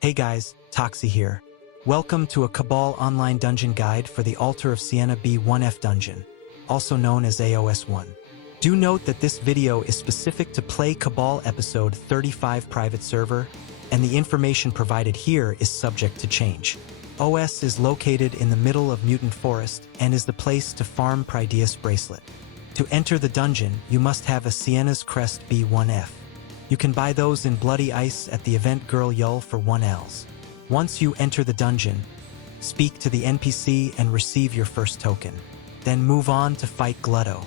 Hey guys, Toxie here. Welcome to a Cabal online dungeon guide for the Altar of Siena B1F dungeon, also known as AOS1. Do note that this video is specific to PlayCabal episode 35 private server, and the information provided here is subject to change. OS is located in the middle of Mutant Forest and is the place to farm Prideus Bracelet. To enter the dungeon, you must have a Siena's Crest B1F. You can buy those in Bloody Ice at the event Girl Yull for 1 Els. Once you enter the dungeon, speak to the NPC and receive your first token. Then move on to fight Glutto.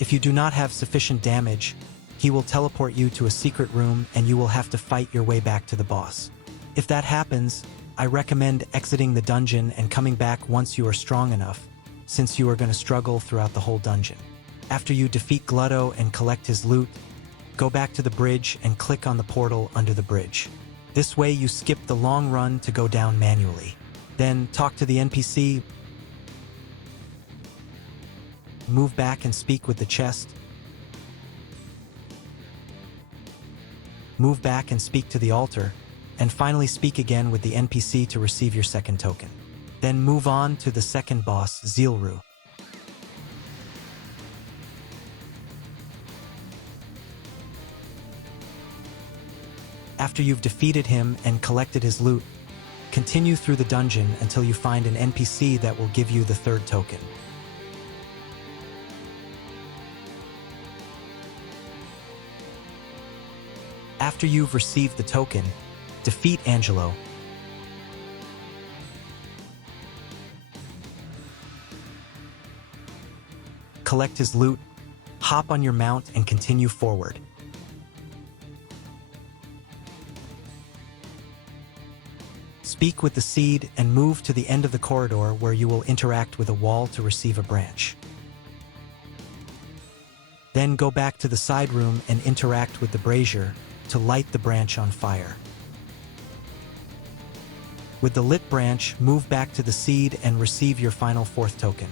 If you do not have sufficient damage, he will teleport you to a secret room and you will have to fight your way back to the boss. If that happens, I recommend exiting the dungeon and coming back once you are strong enough, since you are going to struggle throughout the whole dungeon. After you defeat Glutto and collect his loot, go back to the bridge and click on the portal under the bridge. This way you skip the long run to go down manually. Then talk to the NPC, move back and speak with the chest, move back and speak to the altar, and finally speak again with the NPC to receive your second token. Then move on to the second boss, Zealru. After you've defeated him and collected his loot, continue through the dungeon until you find an NPC that will give you the third token. After you've received the token, defeat Angelo. Collect his loot, hop on your mount and continue forward. Speak with the seed and move to the end of the corridor where you will interact with a wall to receive a branch. Then go back to the side room and interact with the brazier to light the branch on fire. With the lit branch, move back to the seed and receive your final fourth token.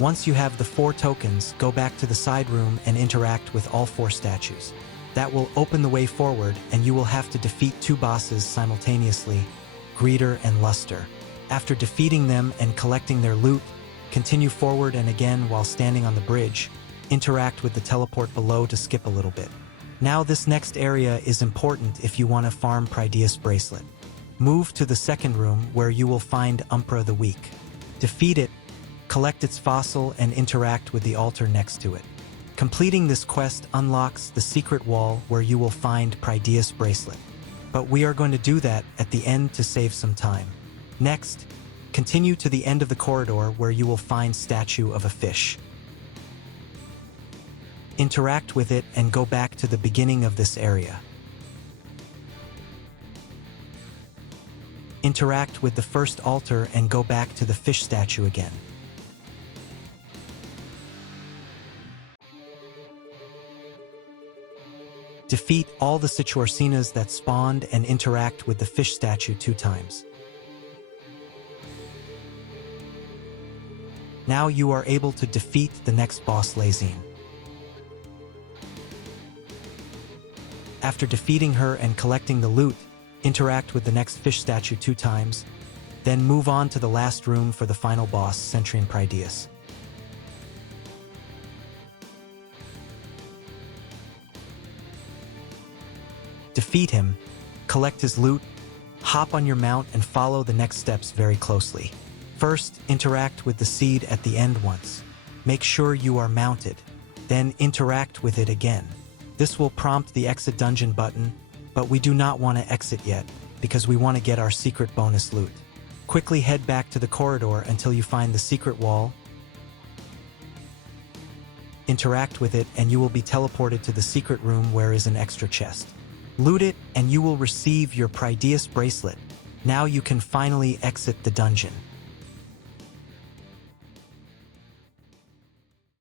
Once you have the 4 tokens, go back to the side room and interact with all 4 statues. That will open the way forward, and you will have to defeat 2 bosses simultaneously, Greedir and Lustor. After defeating them and collecting their loot, continue forward and again while standing on the bridge, interact with the teleport below to skip a little bit. Now this next area is important if you want to farm Prideus Bracelet. Move to the second room where you will find Umbra the Weak. Defeat it, collect its fossil and interact with the altar next to it. Completing this quest unlocks the secret wall where you will find Prideus Bracelet. But we are going to do that at the end to save some time. Next, continue to the end of the corridor where you will find Statue of a Fish. Interact with it and go back to the beginning of this area. Interact with the first altar and go back to the fish statue again. Defeat all the Citrorcinas that spawned and interact with the fish statue 2 times. Now you are able to defeat the next boss, Lazine. After defeating her and collecting the loot, interact with the next fish statue 2 times, then move on to the last room for the final boss, Centrion Prideus. Defeat him, collect his loot, hop on your mount and follow the next steps very closely. First, interact with the seed at the end once. Make sure you are mounted. Then interact with it again. This will prompt the exit dungeon button, but we do not want to exit yet because we want to get our secret bonus loot. Quickly head back to the corridor until you find the secret wall. Interact with it and you will be teleported to the secret room where is an extra chest. Loot it and you will receive your Prideus Bracelet. Now you can finally exit the dungeon.